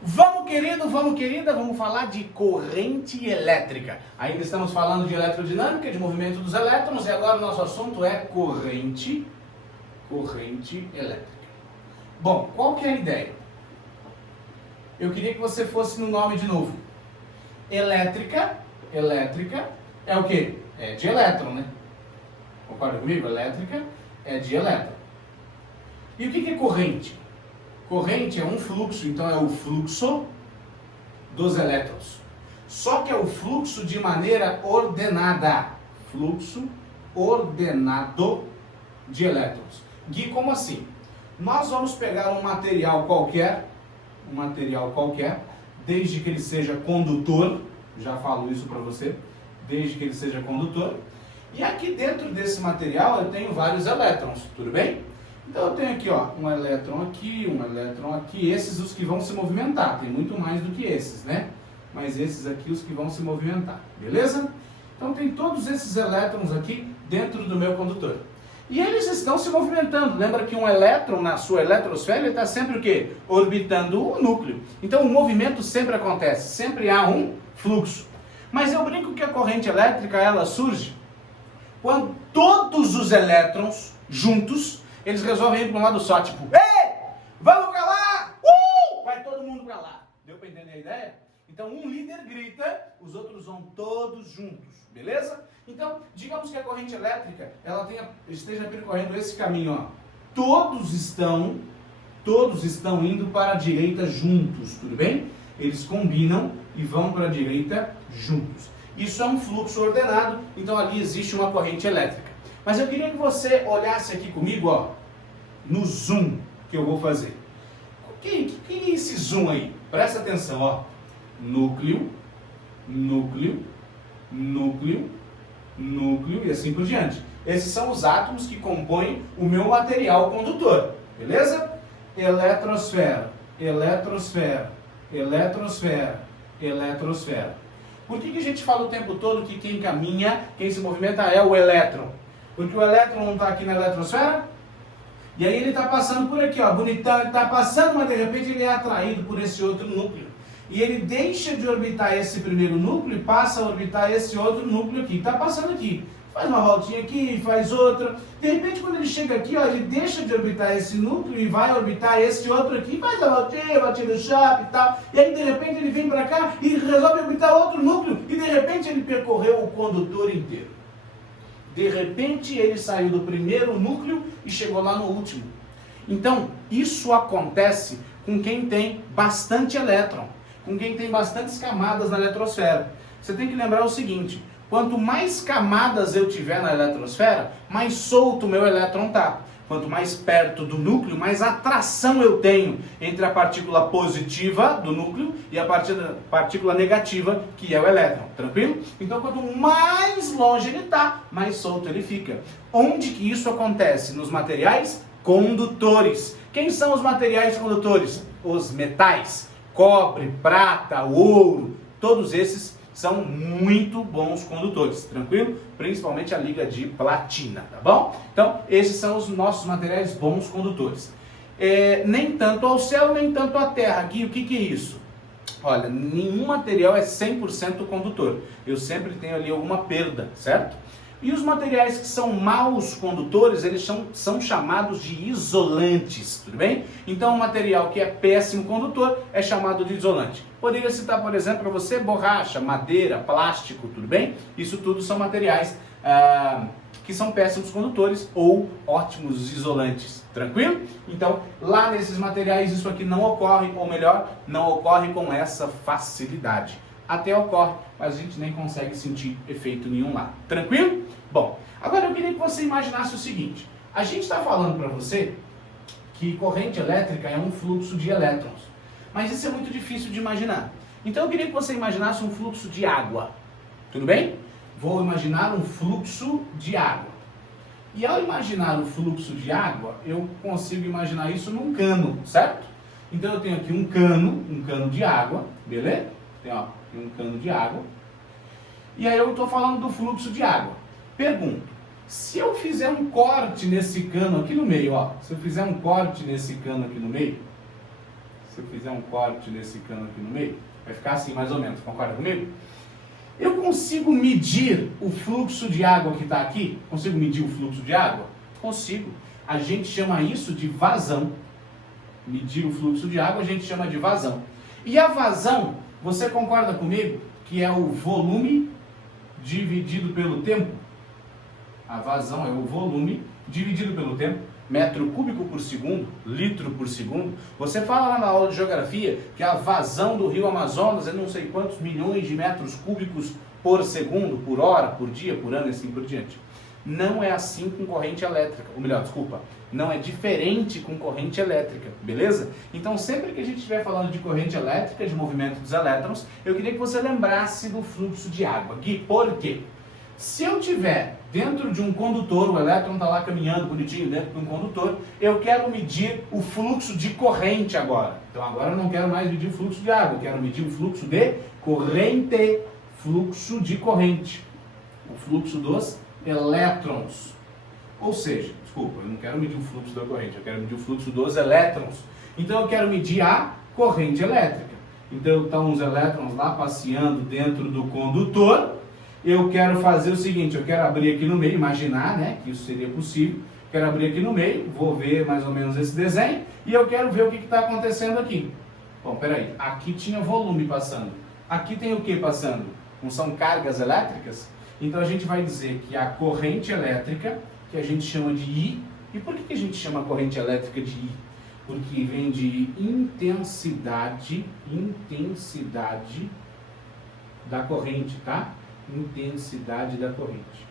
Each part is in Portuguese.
Vamos querido, vamos querida, vamos falar de corrente elétrica. Ainda estamos falando de eletrodinâmica, de movimento dos elétrons, e agora o nosso assunto é corrente elétrica. Bom, qual que é a ideia? Eu queria que você fosse no nome de novo. Elétrica é o quê? É de elétron, né? Concorda comigo? Elétrica é de elétron. E o que é corrente? Corrente é um fluxo, então é o fluxo dos elétrons. Só que é o fluxo de maneira ordenada. Fluxo ordenado de elétrons. Gui, como assim? Nós vamos pegar um material qualquer, desde que ele seja condutor, já falo isso para você, desde que ele seja condutor. E aqui dentro desse material eu tenho vários elétrons, tudo bem? Então eu tenho aqui, ó, um elétron aqui, esses os que vão se movimentar, tem muito mais do que esses, né? Mas esses aqui os que vão se movimentar, beleza? Então tem todos esses elétrons aqui dentro do meu condutor. E eles estão se movimentando. Lembra que um elétron na sua eletrosfera ele está sempre o quê? Orbitando o núcleo. Então o movimento sempre acontece, sempre há um fluxo. Mas eu brinco que a corrente elétrica ela surge quando todos os elétrons juntos eles resolvem ir para um lado só, tipo, ei, vamos para lá, vai todo mundo para lá. Deu para entender a ideia? Então um líder grita, os outros vão todos juntos, beleza? Então, digamos que a corrente elétrica, ela esteja percorrendo esse caminho, ó. Todos estão indo para a direita juntos, tudo bem? Eles combinam e vão para a direita juntos. Isso é um fluxo ordenado, então ali existe uma corrente elétrica. Mas eu queria que você olhasse aqui comigo, ó, no zoom que eu vou fazer. O que é esse zoom aí? Presta atenção, ó. Núcleo e assim por diante. Esses são os átomos que compõem o meu material condutor, beleza? Eletrosfera. Por que a gente fala o tempo todo que quem caminha, quem se movimenta é o elétron? Porque o elétron não está aqui na eletrosfera? E aí ele está passando por aqui, ó, bonitão, ele está passando, mas de repente ele é atraído por esse outro núcleo. E ele deixa de orbitar esse primeiro núcleo e passa a orbitar esse outro núcleo aqui. Está passando aqui. Faz uma voltinha aqui, faz outra. De repente, quando ele chega aqui, ó, ele deixa de orbitar esse núcleo e vai orbitar esse outro aqui. Faz a voltinha do shopping e tal. E aí, de repente, ele vem para cá e resolve orbitar outro núcleo. E, de repente, ele percorreu o condutor inteiro. De repente, ele saiu do primeiro núcleo e chegou lá no último. Então, isso acontece com quem tem bastante elétron, com quem tem bastantes camadas na eletrosfera. Você tem que lembrar o seguinte, quanto mais camadas eu tiver na eletrosfera, mais solto o meu elétron está. Quanto mais perto do núcleo, mais atração eu tenho entre a partícula positiva do núcleo e a partícula negativa, que é o elétron. Tranquilo? Então, quanto mais longe ele está, mais solto ele fica. Onde que isso acontece? Nos materiais condutores. Quem são os materiais condutores? Os metais. Cobre, prata, ouro, todos esses são muito bons condutores, tranquilo? Principalmente a liga de platina, tá bom? Então, esses são os nossos materiais bons condutores. Nem tanto ao céu, nem tanto à terra. Aqui, o que é isso? Olha, nenhum material é 100% condutor. Eu sempre tenho ali alguma perda, certo? E os materiais que são maus condutores, eles são chamados de isolantes, tudo bem? Então, o material que é péssimo condutor é chamado de isolante. Poderia citar, por exemplo, para você, borracha, madeira, plástico, tudo bem? Isso tudo são materiais que são péssimos condutores ou ótimos isolantes, tranquilo? Então, lá nesses materiais isso aqui não ocorre, ou melhor, não ocorre com essa facilidade. Até ocorre, mas a gente nem consegue sentir efeito nenhum lá. Tranquilo? Bom, agora eu queria que você imaginasse o seguinte. A gente está falando para você que corrente elétrica é um fluxo de elétrons. Mas isso é muito difícil de imaginar. Então eu queria que você imaginasse um fluxo de água. Tudo bem? Vou imaginar um fluxo de água. E ao imaginar o fluxo de água, eu consigo imaginar isso num cano, certo? Então eu tenho aqui um cano de água, beleza? Tem um cano de água. E aí eu estou falando do fluxo de água. Pergunto, se eu fizer um corte nesse cano aqui no meio, ó, se eu fizer um corte nesse cano aqui no meio, Se eu fizer um corte desse cano aqui no meio, vai ficar assim mais ou menos, concorda comigo? Eu consigo medir o fluxo de água que está aqui? Consigo medir o fluxo de água? Consigo. A gente chama isso de vazão. Medir o fluxo de água a gente chama de vazão. E a vazão, você concorda comigo que é o volume dividido pelo tempo? A vazão é o volume dividido pelo tempo. Metro cúbico por segundo, litro por segundo. Você fala lá na aula de geografia que a vazão do rio Amazonas é não sei quantos milhões de metros cúbicos por segundo, por hora, por dia, por ano e assim por diante. Não é assim com corrente elétrica, ou melhor, desculpa, não é diferente com corrente elétrica, beleza? Então sempre que a gente estiver falando de corrente elétrica, de movimento dos elétrons, eu queria que você lembrasse do fluxo de água. Gui, por quê? Se eu tiver dentro de um condutor, o elétron está lá caminhando bonitinho dentro de um condutor, eu quero medir o fluxo de corrente agora. Então agora eu não quero mais medir o fluxo de água, eu quero medir o fluxo de corrente. Fluxo de corrente. O fluxo dos elétrons. Ou seja, desculpa, eu não quero medir o fluxo da corrente, eu quero medir o fluxo dos elétrons. Então eu quero medir a corrente elétrica. Então estão os elétrons lá passeando dentro do condutor. Eu quero fazer o seguinte, eu quero abrir aqui no meio, imaginar, né, que isso seria possível. Quero abrir aqui no meio, vou ver mais ou menos esse desenho e eu quero ver o que está acontecendo aqui. Bom, peraí, aqui tinha volume passando. Aqui tem o que passando? Não são cargas elétricas? Então a gente vai dizer que a corrente elétrica, que a gente chama de I, e por que a gente chama a corrente elétrica de I? Porque vem de intensidade da corrente, tá? Intensidade da corrente.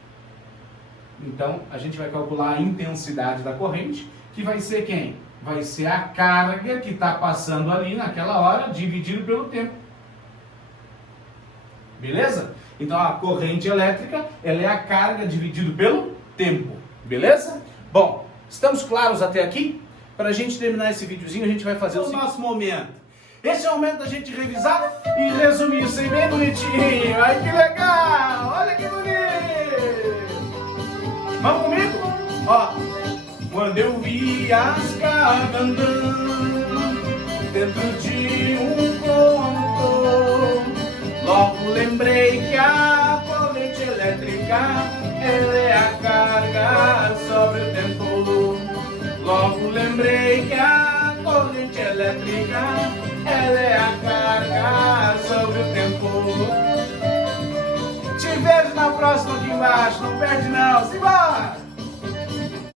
Então, a gente vai calcular a intensidade da corrente, que vai ser quem? Vai ser a carga que está passando ali naquela hora, dividido pelo tempo. Beleza? Então, a corrente elétrica, ela é a carga dividido pelo tempo. Beleza? Bom, estamos claros até aqui? Para a gente terminar esse videozinho, a gente vai fazer o nosso momento. Esse é o momento da gente revisar e resumir isso aí bem bonitinho. Ai, que legal! Olha que bonito! Vamos comigo? Ó, quando eu vi as cargas andando dentro de um condutor, logo lembrei que a corrente elétrica, ela é a carga sobre o tempo. Logo lembrei que a corrente elétrica, ela é a carga sobre o tempo. Te vejo na próxima aqui embaixo, não perde não, simbora!